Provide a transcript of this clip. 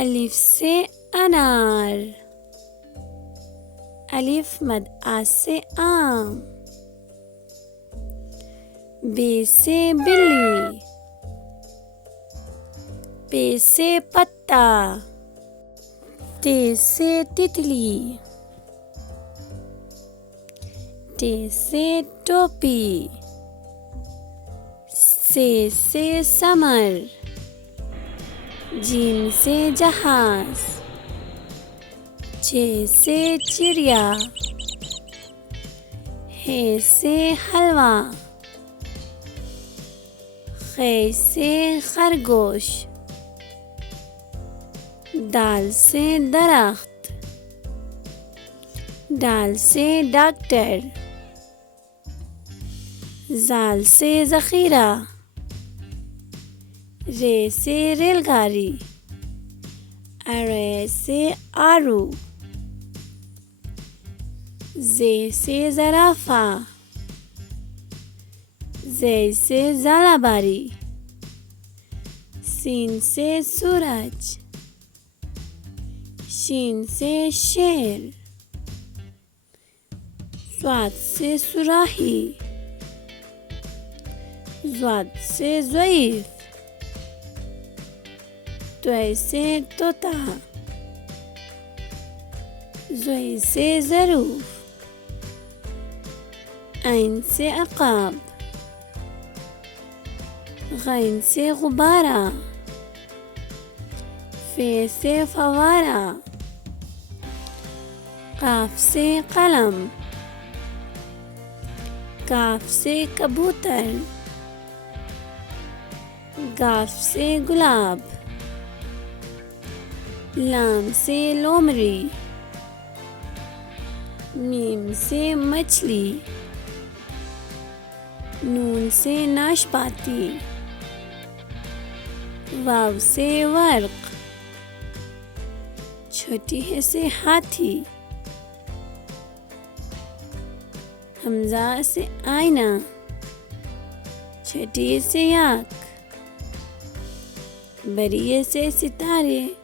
अलिफ से अनार, अलिफ मद आ से आम। बे से बिल्ली, पे से पत्ता, ते से तितली, टे से टोपी, से समर, जीम से जहाज, चे से चिड़िया, हे से हलवा, खे से खरगोश, दाल से दरख्त, डाल से डॉक्टर, जाल से ज़ख़ीरा, रे से रेलगाड़ी, अरे से आरू, जे से ज़राफ़ा, जे से ज़ालाबारी, सीन से सूरज, शीन से शेर, स्वाद से सुराही, ज़्वाद से ज़ईफ़, त्वै से तोता, ज़ुई से ज़रूफ़, ऐन से अक़ाब, गैन से गुब्बारा, फे से फवारा, काफ से कलम, काफ से कबूतर, गाफ से गुलाब, लाम से लोमड़ी, मीम से मछली, नून से नाशपाती, वाव से वर्क, छोटी है से हाथी, हमजा से आईना, छोटी से आँख, बड़ी से सितारे।